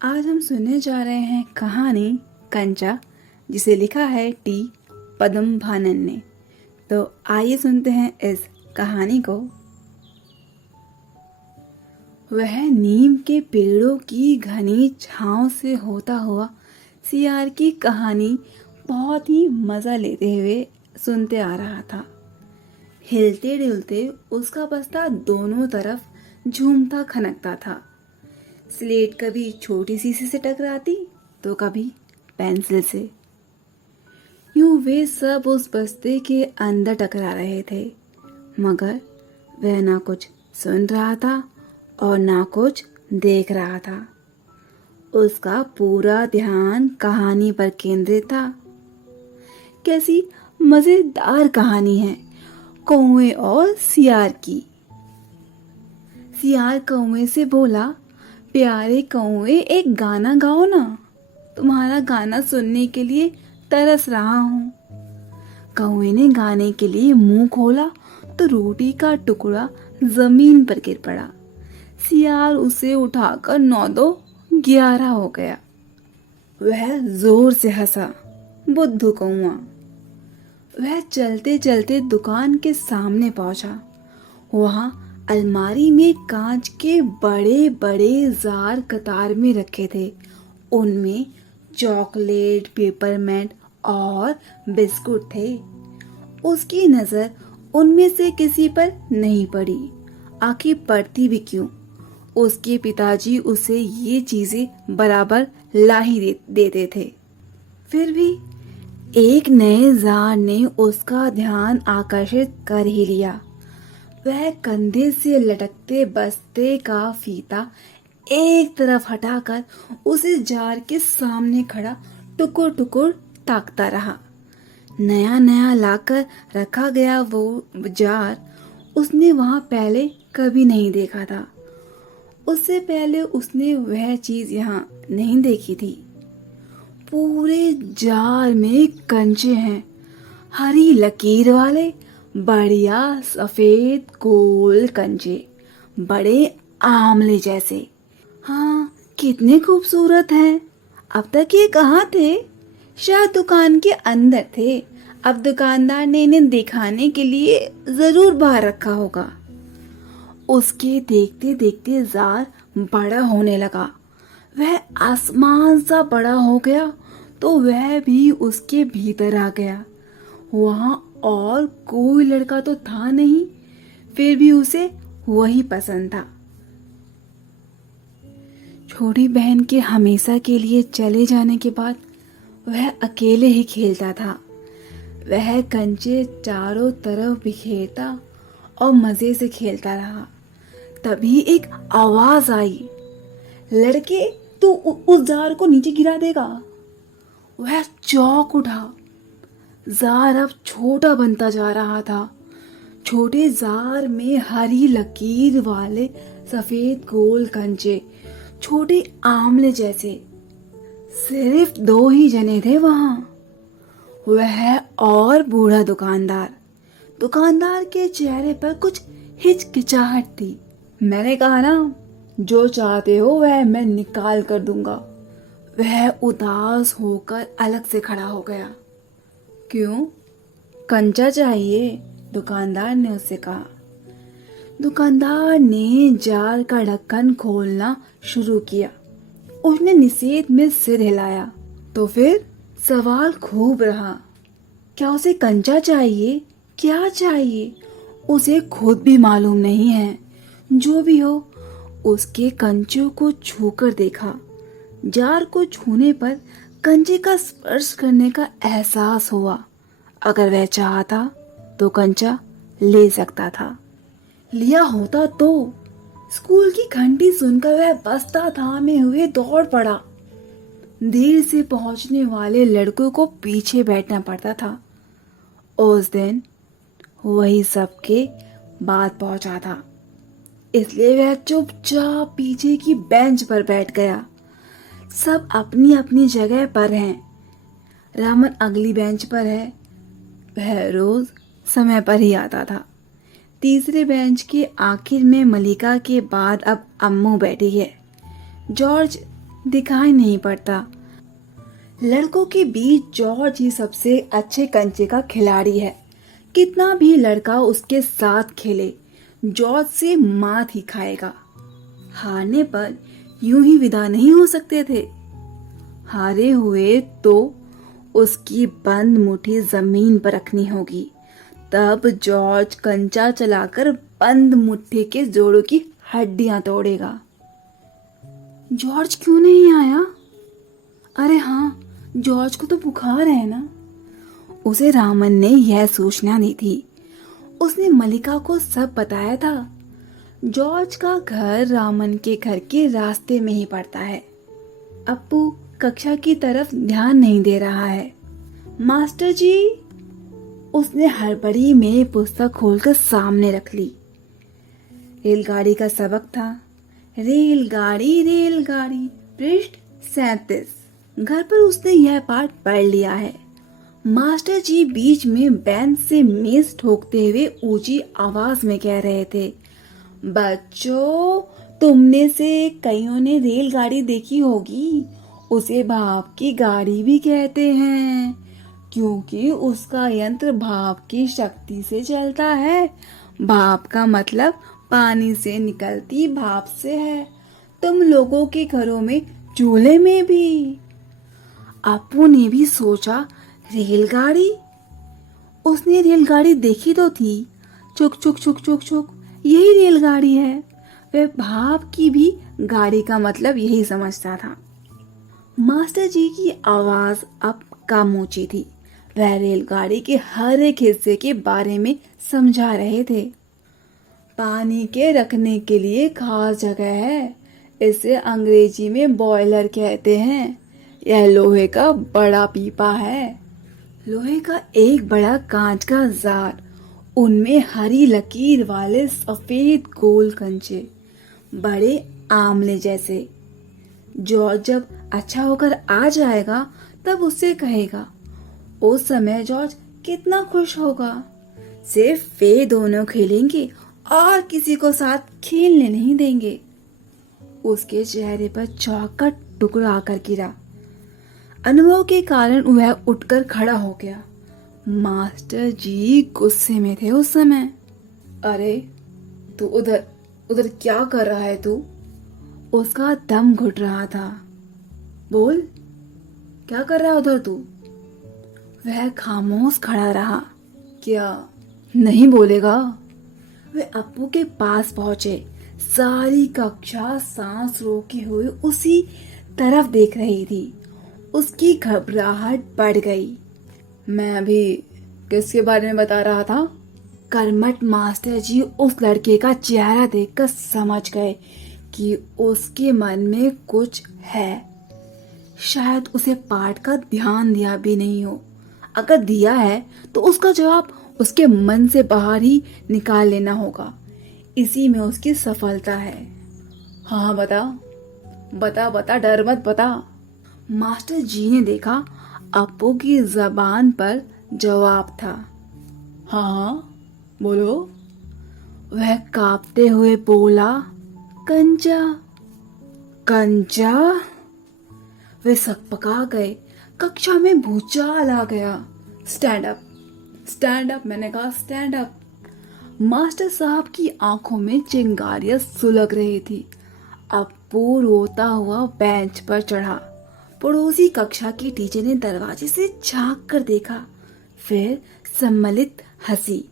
आज हम सुनने जा रहे हैं कहानी कंचा, जिसे लिखा है टी पद्मभानन ने। तो आइए सुनते हैं इस कहानी को। वह नीम के पेड़ों की घनी छांव से होता हुआ सियार की कहानी बहुत ही मजा लेते हुए सुनते आ रहा था। हिलते डुलते उसका बस्ता दोनों तरफ झूमता खनकता था। स्लेट कभी छोटी शीशी से टकराती तो कभी पेंसिल से। यूं वे सब उस बस्ते के अंदर टकरा रहे थे, मगर वह ना कुछ सुन रहा था और ना कुछ देख रहा था। उसका पूरा ध्यान कहानी पर केंद्रित था। कैसी मजेदार कहानी है कौवे और सियार की। सियार कौवे से बोला, प्यारे कौवे, एक गाना गाओ ना, तुम्हारा गाना सुनने के लिए तरस रहा हूँ। कौवे ने गाने के लिए मुंह खोला तो रोटी का टुकड़ा जमीन पर गिर पड़ा। सियार उसे उठाकर 9-2-11 हो गया। वह जोर से हंसा, बुद्धू कौवा। वह चलते चलते दुकान के सामने पहुंचा। वहां अलमारी में कांच के बड़े बड़े जार कतार में रखे थे। उनमें चॉकलेट, पेपरमेंट और बिस्कुट थे। उसकी नजर उनमें से किसी पर नहीं पड़ी। आखिर पड़ती भी क्यों? उसके पिताजी उसे ये चीजें बराबर ला ही देते थे। फिर भी एक नए जार ने उसका ध्यान आकर्षित कर ही लिया। वह कंधे से लटकते बस्ते का फीता एक तरफ हटाकर उसे जार के सामने खड़ा टुकुर टुकुर ताकता रहा। नया नया लाकर रखा गया वो जार उसने वहां पहले कभी नहीं देखा था। उससे पहले उसने वह चीज यहाँ नहीं देखी थी। पूरे जार में कंचे हैं, हरी लकीर वाले बढ़िया सफेद गोल कंचे, बड़े आमले जैसे। हाँ, कितने खूबसूरत हैं। अब तक ये कहाँ थे? शायद दुकान के अंदर थे। अब दुकानदार ने इन्हें दिखाने के लिए जरूर बाहर रखा होगा। उसके देखते देखते जार बड़ा होने लगा। वह आसमान सा बड़ा हो गया तो वह भी उसके भीतर आ गया। वहां और कोई लड़का तो था नहीं, फिर भी उसे वही पसंद था। छोटी बहन के हमेशा के लिए चले जाने के बाद वह अकेले ही खेलता था। वह कंचे चारों तरफ बिखेरता और मजे से खेलता रहा। तभी एक आवाज आई, लड़के, तू उस जार को नीचे गिरा देगा। वह चौंक उठा। जार अब छोटा बनता जा रहा था। छोटे जार में हरी लकीर वाले सफेद गोल कंचे, छोटे आमले जैसे। सिर्फ 2 ही जने थे वहां, वह और बूढ़ा दुकानदार। दुकानदार के चेहरे पर कुछ हिचकिचाहट थी। मैंने कहा ना, जो चाहते हो वह मैं निकाल कर दूंगा। वह उदास होकर अलग से खड़ा हो गया। क्यों? कंचा चाहिए? दुकानदार ने उससे कहा। दुकानदार ने जार का ढक्कन खोलना शुरू किया। उसने निषेध में सिर हिलाया। तो फिर सवाल खूब रहा, क्या उसे कंचा चाहिए? क्या चाहिए? उसे खुद भी मालूम नहीं है। जो भी हो, उसके कंचों को छूकर देखा। जार को छूने पर कंचे का स्पर्श करने का एहसास हुआ। अगर वह चाहता तो कंचा ले सकता था। लिया होता तो। स्कूल की घंटी सुनकर वह बस्ता थामे हुए दौड़ पड़ा। देर से पहुंचने वाले लड़कों को पीछे बैठना पड़ता था। उस दिन वही सबके बाद पहुंचा था, इसलिए वह चुपचाप पीछे की बेंच पर बैठ गया। सब अपनी अपनी जगह पर हैं। रामन अगली बेंच पर है। वह रोज समय पर ही आता था। तीसरे बेंच के आखिर में मलिका के बाद अब अम्मू बैठी है। जॉर्ज दिखाई नहीं पड़ता। लड़कों के बीच जॉर्ज ही सबसे अच्छे कंचे का खिलाड़ी है। कितना भी लड़का उसके साथ खेले, जॉर्ज से मात ही खाएगा। हारने पर यूं ही विदा नहीं हो सकते थे। हारे हुए तो उसकी बंद मुट्ठी जमीन पर रखनी होगी, तब जॉर्ज कंचा चलाकर बंद मुट्ठी के जोड़ों की हड्डियां तोड़ेगा। जॉर्ज क्यों नहीं आया? अरे हाँ, जॉर्ज को तो बुखार है ना। उसे रामन ने यह सूचना दी थी। उसने मलिका को सब बताया था। जॉर्ज का घर रामन के घर के रास्ते में ही पड़ता है। अप्पू कक्षा की तरफ ध्यान नहीं दे रहा है। मास्टर जी, उसने हड़बड़ी में पुस्तक खोलकर सामने रख ली। रेलगाड़ी का सबक था। रेलगाड़ी रेलगाड़ी, पृष्ठ 37। घर पर उसने यह पाठ पढ़ लिया है। मास्टर जी बीच में बेंच से मेज ठोकते हुए ऊंची आवाज में कह रहे थे, बच्चों, तुमने से कईयों ने रेलगाड़ी देखी होगी। उसे भाप की गाड़ी भी कहते हैं, क्योंकि उसका यंत्र भाप की शक्ति से चलता है। भाप का मतलब पानी से निकलती भाप से है। तुम लोगों के घरों में चूल्हे में भी। अप्पू ने भी सोचा, रेलगाड़ी? उसने रेलगाड़ी देखी तो थी। चुक चुक चुक चुक चुक, यही रेलगाड़ी है। वह भाप की भी गाड़ी का मतलब यही समझता था। मास्टर जी की आवाज अब कम ऊंची थी। वह रेलगाड़ी के हर एक हिस्से के बारे में समझा रहे थे। पानी के रखने के लिए खास जगह है, इसे अंग्रेजी में बॉयलर कहते हैं। यह लोहे का बड़ा पीपा है। लोहे का एक बड़ा कांच का जार, उनमें हरी लकीर वाले सफेद गोल कंचे, बड़े आमले जैसे। जॉर्ज जब अच्छा होकर आ जाएगा तब उससे कहेगा। उस समय जॉर्ज कितना खुश होगा। सिर्फ वे दोनों खेलेंगे और किसी को साथ खेलने नहीं देंगे। उसके चेहरे पर चौक का टुकड़ा आकर गिरा। अनुभव के कारण वह उठकर खड़ा हो गया। मास्टर जी गुस्से में थे उस समय। अरे तू उधर उधर क्या कर रहा है तू? उसका दम घुट रहा था। बोल, क्या कर रहा है उधर तू? वह खामोश खड़ा रहा। क्या नहीं बोलेगा? वे अप्पू के पास पहुंचे। सारी कक्षा सांस रोके हुए उसी तरफ देख रही थी। उसकी घबराहट बढ़ गई। मैं अभी किसके बारे में बता रहा था? कर्मठ मास्टर जी उस लड़के का चेहरा देखकर समझ गए कि उसके मन में कुछ है। शायद उसे पाठ का ध्यान दिया भी नहीं हो। अगर दिया है तो उसका जवाब उसके मन से बाहर ही निकाल लेना होगा। इसी में उसकी सफलता है। हाँ बता बता बता, डर मत, बता। मास्टर जी ने देखा अप्पू की जबान पर जवाब था। हाँ बोलो। वह कांपते हुए बोला, कंचा। कंचा? वे सकपका गए। कक्षा में भूचाल आ गया। स्टैंड अप, स्टैंड अप, मैंने कहा स्टैंड अप। मास्टर साहब की आंखों में चिंगारियां सुलग रही थी। अप्पू रोता हुआ बेंच पर चढ़ा। पड़ोसी कक्षा की टीचर ने दरवाजे से झांक कर देखा, फिर सम्मिलित हंसी।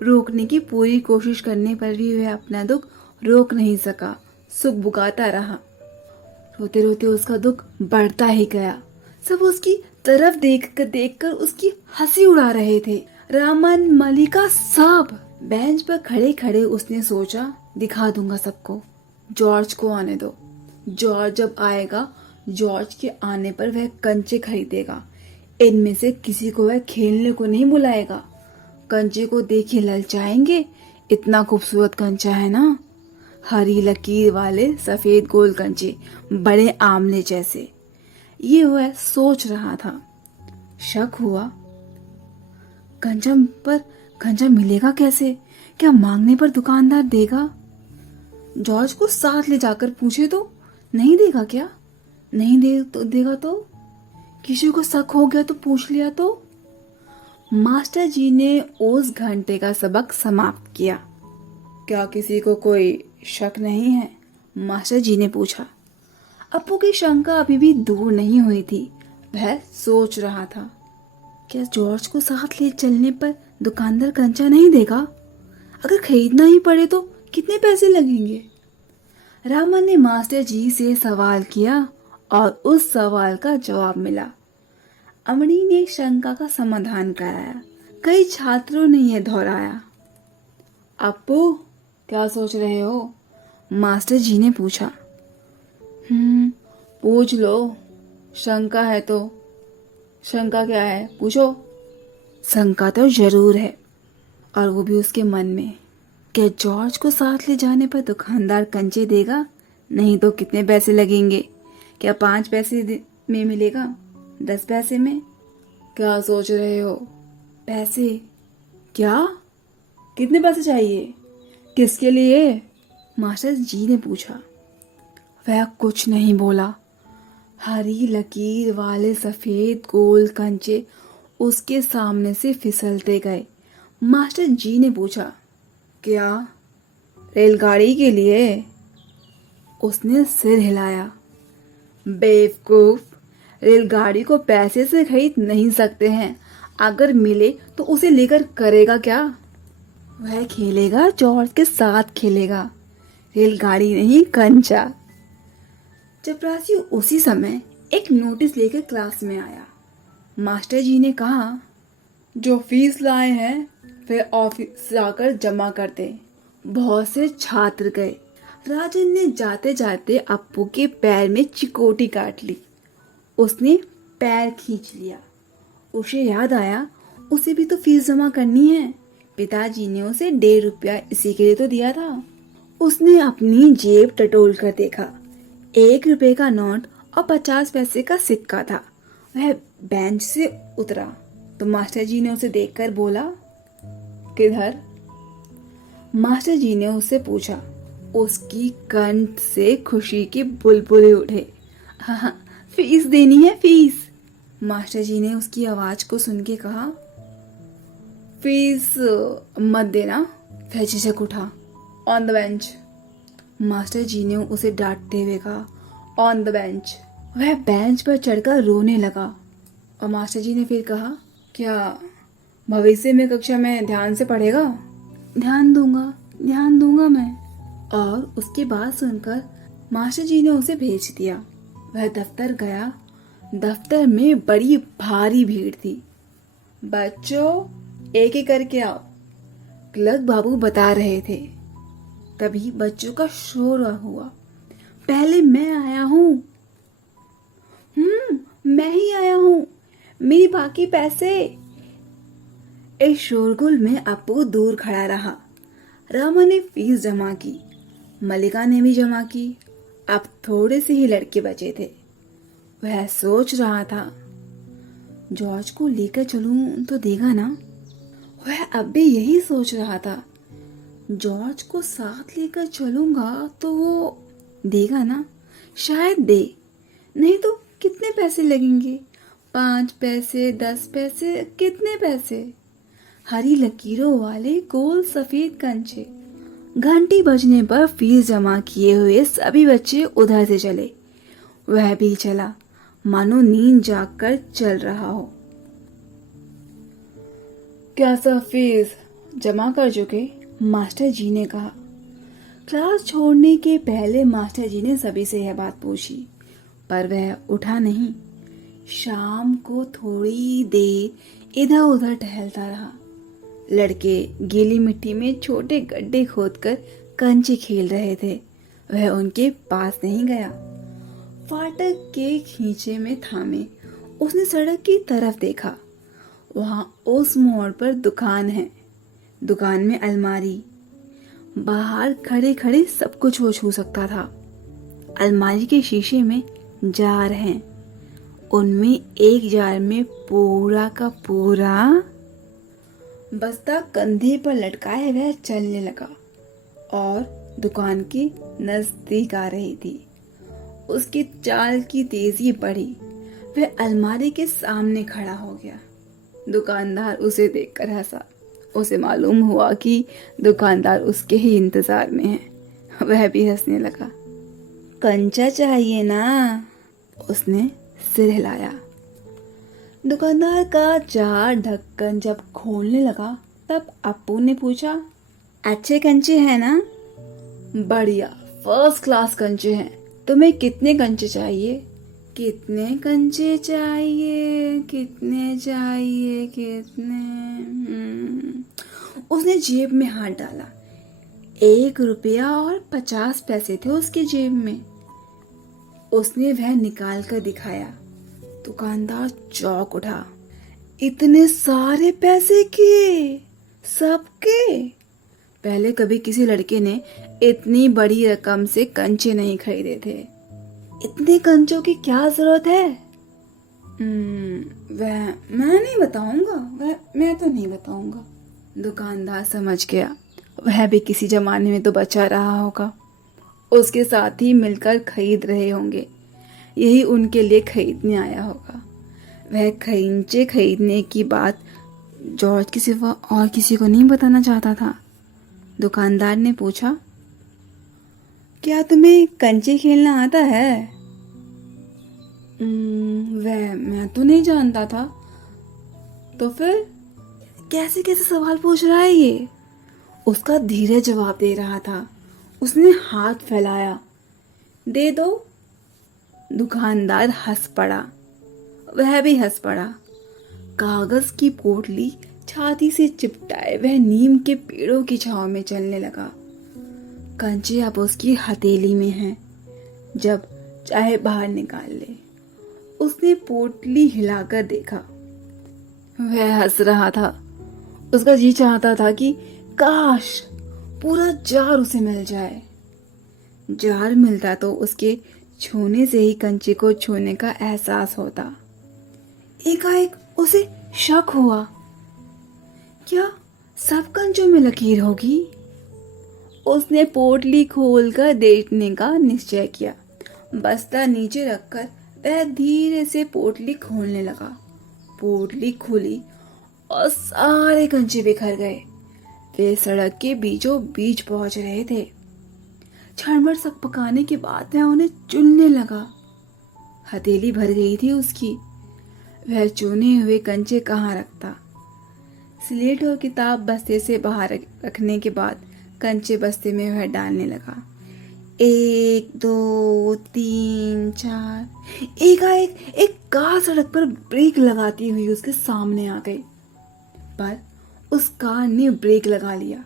रोकने की पूरी कोशिश करने पर भी वह अपना दुख रोक नहीं सका। सुगबुगाता रहा। रोते रोते उसका दुख बढ़ता ही गया। सब उसकी तरफ देखकर उसकी हंसी उड़ा रहे थे। रामन, मलिका, सब। बेंच पर खड़े खड़े उसने सोचा, दिखा दूंगा सबको। जॉर्ज को आने दो। जॉर्ज जब आएगा, जॉर्ज के आने पर वह कंचे खरीदेगा। इनमें से किसी को वह खेलने को नहीं बुलाएगा। कंचे को देखे ललचाएंगे। इतना खूबसूरत कंचा है ना, हरी लकीर वाले सफेद गोल कंचे, बड़े आमले जैसे। ये वह सोच रहा था। शक हुआ, कंचा मिलेगा कैसे? क्या मांगने पर दुकानदार देगा? जॉर्ज को साथ ले जाकर पूछे तो नहीं देगा क्या? नहीं दे तो देगा तो? किसी को शक हो गया तो पूछ लिया तो? मास्टर जी ने उस घंटे का सबक समाप्त किया। क्या किसी को कोई शक नहीं है? मास्टर जी ने पूछा। अप्पू की शंका अभी भी दूर नहीं हुई थी। वह सोच रहा था, क्या जॉर्ज को साथ ले चलने पर दुकानदार कंचा नहीं देगा? अगर खरीदना ही पड़े तो कितने पैसे लगेंगे? रामन ने मास्टर जी से सवाल किया और उस सवाल का जवाब मिला। अमड़ी ने शंका का समाधान कराया। कई छात्रों ने यह दोहराया। अप्पू, क्या सोच रहे हो? मास्टर जी ने पूछा। पूछ लो, शंका है तो। शंका क्या है, पूछो। शंका तो जरूर है, और वो भी उसके मन में। क्या जॉर्ज को साथ ले जाने पर दुकानदार कंचे देगा? नहीं तो कितने पैसे लगेंगे? क्या 5 पैसे में मिलेगा? 10 पैसे में? क्या सोच रहे हो? पैसे? क्या? कितने पैसे चाहिए? किसके लिए? मास्टर जी ने पूछा। वह कुछ नहीं बोला। हरी लकीर वाले सफेद गोल कंचे उसके सामने से फिसलते गए। मास्टर जी ने पूछा, क्या? रेलगाड़ी के लिए? उसने सिर हिलाया। बेवकूफ, रेलगाड़ी को पैसे से खरीद नहीं सकते हैं। अगर मिले तो उसे लेकर करेगा क्या? वह खेलेगा, जॉर्ज के साथ खेलेगा। रेलगाड़ी नहीं, कंचा। चपरासी उसी समय एक नोटिस लेकर क्लास में आया। मास्टर जी ने कहा, जो फीस लाए हैं वे ऑफिस जाकर जमा कर दें। बहुत से छात्र गए। राजन ने जाते जाते अप्पू के पैर में चिकोटी काट ली। उसने पैर खींच लिया। उसे याद आया, उसे भी तो फीस जमा करनी है। पिताजी ने उसे 1.5 रुपया इसी के लिए तो दिया था। उसने अपनी जेब टटोल कर देखा। 1 रुपए का नोट और 50 पैसे का सिक्का था। वह बेंच से उतरा तो मास्टर जी ने उसे देखकर बोला, किधर? मास्टर जी ने उससे पूछा। उसकी कंठ से खुशी के बुलबुले उठे। हाँ, फीस देनी है, फीस। मास्टर जी ने उसकी आवाज को सुन के कहा, फीस मत देना। वह झिझक उठा। On the bench. मास्टर जी ने उसे डांटते हुए कहा, ऑन द बेंच। वह बेंच पर चढ़कर रोने लगा और मास्टर जी ने फिर कहा, क्या भविष्य में कक्षा में ध्यान से पढ़ेगा? ध्यान दूंगा मैं। और उसकी बात सुनकर मास्टर जी ने उसे भेज दिया। वह दफ्तर गया। दफ्तर में बड़ी भारी भीड़ थी। बच्चों, एक एक करके आओ, क्लर्क बाबू बता रहे थे। तभी बच्चों का शोर हुआ। पहले मैं आया हूँ। मैं ही आया हूँ। मेरी बाकी पैसे। इस शोरगुल में अप्पू दूर खड़ा रहा। रामा ने फीस जमा की। मलिका ने भी जमा की। अब थोड़े से ही लड़के बचे थे। वह सोच रहा था, जॉर्ज को लेकर चलूं तो देगा ना? वह अब भी यही सोच रहा था। जॉर्ज को साथ लेकर चलूंगा तो वो देगा ना? शायद दे। नहीं तो कितने पैसे लगेंगे? 5 पैसे, 10 पैसे, कितने पैसे? हरी लकीरों वाले गोल सफेद कंचे। घंटी बजने पर फीस जमा किए हुए सभी बच्चे उधर से चले। वह भी चला, मानो नींद जागकर चल रहा हो। क्या सब फीस जमा कर चुके? मास्टर जी ने कहा। क्लास छोड़ने के पहले मास्टर जी ने सभी से यह बात पूछी, पर वह उठा नहीं। शाम को थोड़ी देर इधर उधर टहलता रहा। लड़के गीली मिट्टी में छोटे गड्ढे खोदकर कंचे खेल रहे थे। वह उनके पास नहीं गया। फाटक के खींचे में थामे उसने सड़क की तरफ देखा। वहां उस मोड़ पर दुकान है। दुकान में अलमारी। बाहर खड़े खड़े सब कुछ वो छू सकता था। अलमारी के शीशे में जार हैं। उनमें एक जार में पूरा का पूरा बस्ता कंधे पर लटकाए वह चलने लगा और दुकान के नजदीक आ रही थी। उसकी चाल की तेजी बढ़ी। वह अलमारी के सामने खड़ा हो गया। दुकानदार उसे देखकर हंसा। उसे मालूम हुआ कि दुकानदार उसके ही इंतजार में है। वह भी हंसने लगा। कंचा चाहिए ना? उसने सिर हिलाया। दुकानदार का चार ढक्कन जब खोलने लगा तब अप्पू ने पूछा, अच्छे कंचे हैं ना? बढ़िया, फर्स्ट क्लास कंचे हैं। तुम्हें कितने कंचे चाहिए? कितने कंचे चाहिए? कितने चाहिए? कितने? उसने जेब में हाथ डाला। 1 रुपया और 50 पैसे थे उसकी जेब में। उसने वह निकाल कर दिखाया। दुकानदार चौंक उठा। इतने सारे पैसे के? सबके? पहले कभी किसी लड़के ने इतनी बड़ी रकम से कंचे नहीं खरीदे थे। इतने कंचों की क्या जरूरत है? वह मैं नहीं बताऊंगा। मैं तो नहीं बताऊंगा। दुकानदार समझ गया। वह भी किसी जमाने में तो बचा रहा होगा। उसके साथ ही मिलकर खरीद रहे होंगे। यही उनके लिए खरीदने आया होगा। वह कंचे खरीदने की बात जॉर्ज के सिवा और किसी को नहीं बताना चाहता था। दुकानदार ने पूछा, क्या तुम्हें कंचे खेलना आता है? वह मैं तो नहीं जानता था। तो फिर कैसे कैसे सवाल पूछ रहा है ये? उसका धीरे जवाब दे रहा था। उसने हाथ फैलाया। दे दो। दुकानदार हंस पड़ा। वह भी हंस पड़ा। कागज की पोटली छाती से चिपटाए वह नीम के पेड़ों की छांव में चलने लगा। कंचे अब उसकी हथेली में हैं। जब चाहे बाहर निकाल ले। उसने पोटली हिलाकर देखा। वह हंस रहा था। उसका जी चाहता था कि काश पूरा जार उसे मिल जाए। जार मिलता तो उसके छूने से ही कंचे को छूने का एहसास होता। एकाएक उसे शक हुआ। क्या सब कंचों में लकीर होगी? उसने पोटली खोलकर देखने का निश्चय किया। बस्ता नीचे रखकर वह धीरे से पोटली खोलने लगा। पोटली खुली और सारे कंचे बिखर गए। वे सड़क के बीचों बीच पहुंच रहे थे। क्षण भर सक पकाने के बाद वह उन्हें चुनने लगा। हथेली भर गई थी उसकी। वह चुने हुए कंचे कहाँ रखता? स्लेट और किताब बस्ते से बाहर रखने के बाद कंचे बस्ते में वह डालने लगा। 1 2 3 4। एकाएक एक कार सड़क पर ब्रेक लगाती हुई उसके सामने आ गई। पर उस कार ने ब्रेक लगा लिया।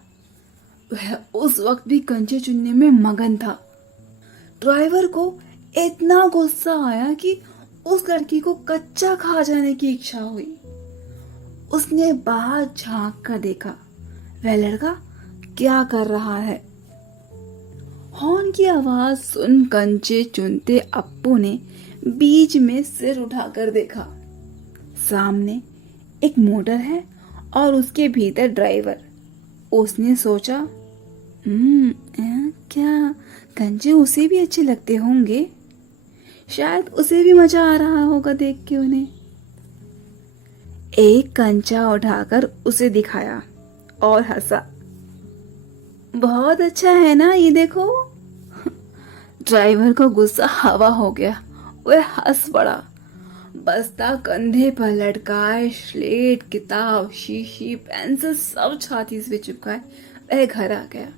वह उस वक्त भी कंचे चुनने में मगन था। ड्राइवर को इतना गुस्सा आया कि उस लड़की को कच्चा खा जाने की इच्छा हुई। उसने बाहर झांक कर देखा। वह लड़का क्या कर रहा है? हॉर्न की आवाज सुन कंचे चुनते अप्पू ने बीच में सिर उठाकर देखा। सामने एक मोटर है और उसके भीतर ड्राइवर। उसने सोचा, क्या कंचे उसे भी अच्छे लगते होंगे? शायद उसे भी मजा आ रहा होगा देख के उन्हें। एक कंचा उठाकर उसे दिखाया और हंसा। बहुत अच्छा है ना, ये देखो। ड्राइवर को गुस्सा हवा हो गया। वह हंस पड़ा। बस्ता कंधे पर लटकाए, स्लेट, किताब, शीशी, पेंसिल सब छाती से चिपकाए वह घर आ गया।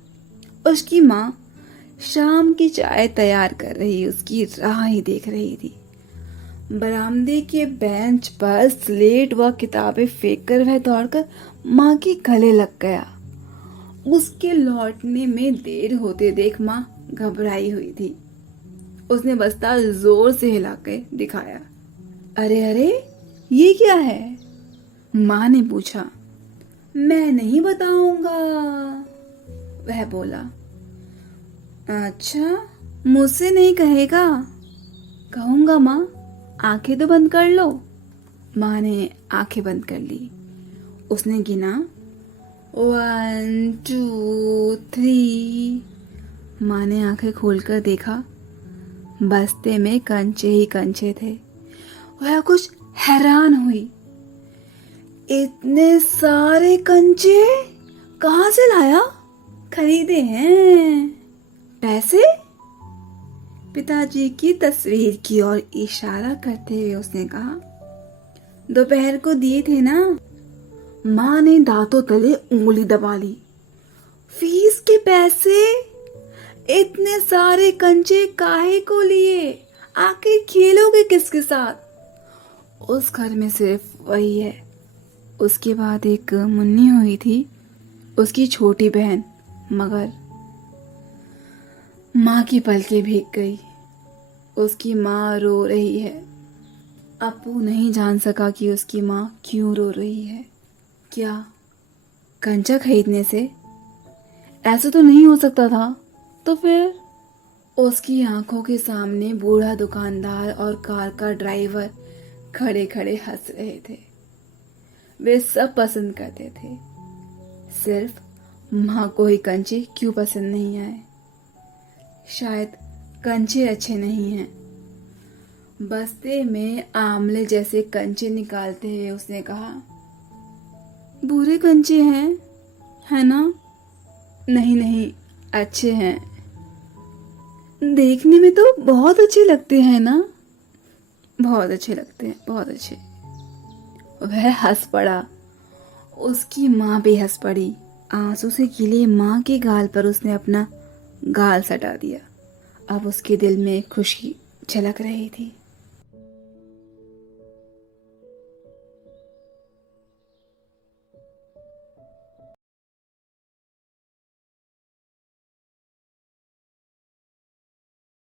उसकी माँ शाम की चाय तैयार कर रही उसकी राह ही देख रही थी। बरामदे के बेंच पर स्लेट व किताबें फेंककर वह दौड़कर माँ के गले लग गया। उसके लौटने में देर होते देख माँ घबराई हुई थी। उसने बस्ता जोर से हिलाकर दिखाया। अरे अरे, ये क्या है? माँ ने पूछा। मैं नहीं बताऊंगा, वह बोला। अच्छा, मुझसे नहीं कहेगा? कहूंगा माँ, आंखें तो बंद कर लो। माँ ने आंखें बंद कर ली। उसने गिना 1 2 3। माँ ने आंखें खोलकर देखा। बस्ते में कंचे ही कंचे थे। वह कुछ हैरान हुई, इतने सारे कंचे कहाँ से लाया? खरीदे हैं। पैसे? पिताजी की तस्वीर की ओर इशारा करते हुए उसने कहा, दोपहर को दिए थे ना। माँ ने दांतों तले उंगली दबा ली। फीस के पैसे? इतने सारे कंचे काहे को लिए? आखिर खेलोगे किसके साथ? उस घर में सिर्फ वही है। उसके बाद एक मुन्नी हुई थी, उसकी छोटी बहन, मगर माँ की पलकें भीग गई। उसकी माँ रो रही है। अपू नहीं जान सका कि उसकी माँ क्यों रो रही है। क्या कंचा खरीदने से? ऐसा तो नहीं हो सकता था। तो फिर? उसकी आंखों के सामने बूढ़ा दुकानदार और कार का ड्राइवर खड़े खड़े हंस रहे थे। वे सब पसंद करते थे, सिर्फ माँ को ही कंचे क्यों पसंद नहीं आए? शायद कंचे अच्छे नहीं हैं। बस्ते में आमले जैसे कंचे निकालते हुए उसने कहा, बुरे कंचे हैं, है ना? नहीं नहीं, अच्छे हैं। देखने में तो बहुत अच्छे लगते हैं ना? बहुत अच्छे लगते हैं, बहुत अच्छे। वह हंस पड़ा। उसकी माँ भी हंस पड़ी। आंसू से गीली माँ के गाल पर उसने अपना गाल सटा दिया। अब उसके दिल में खुशी झलक रही थी।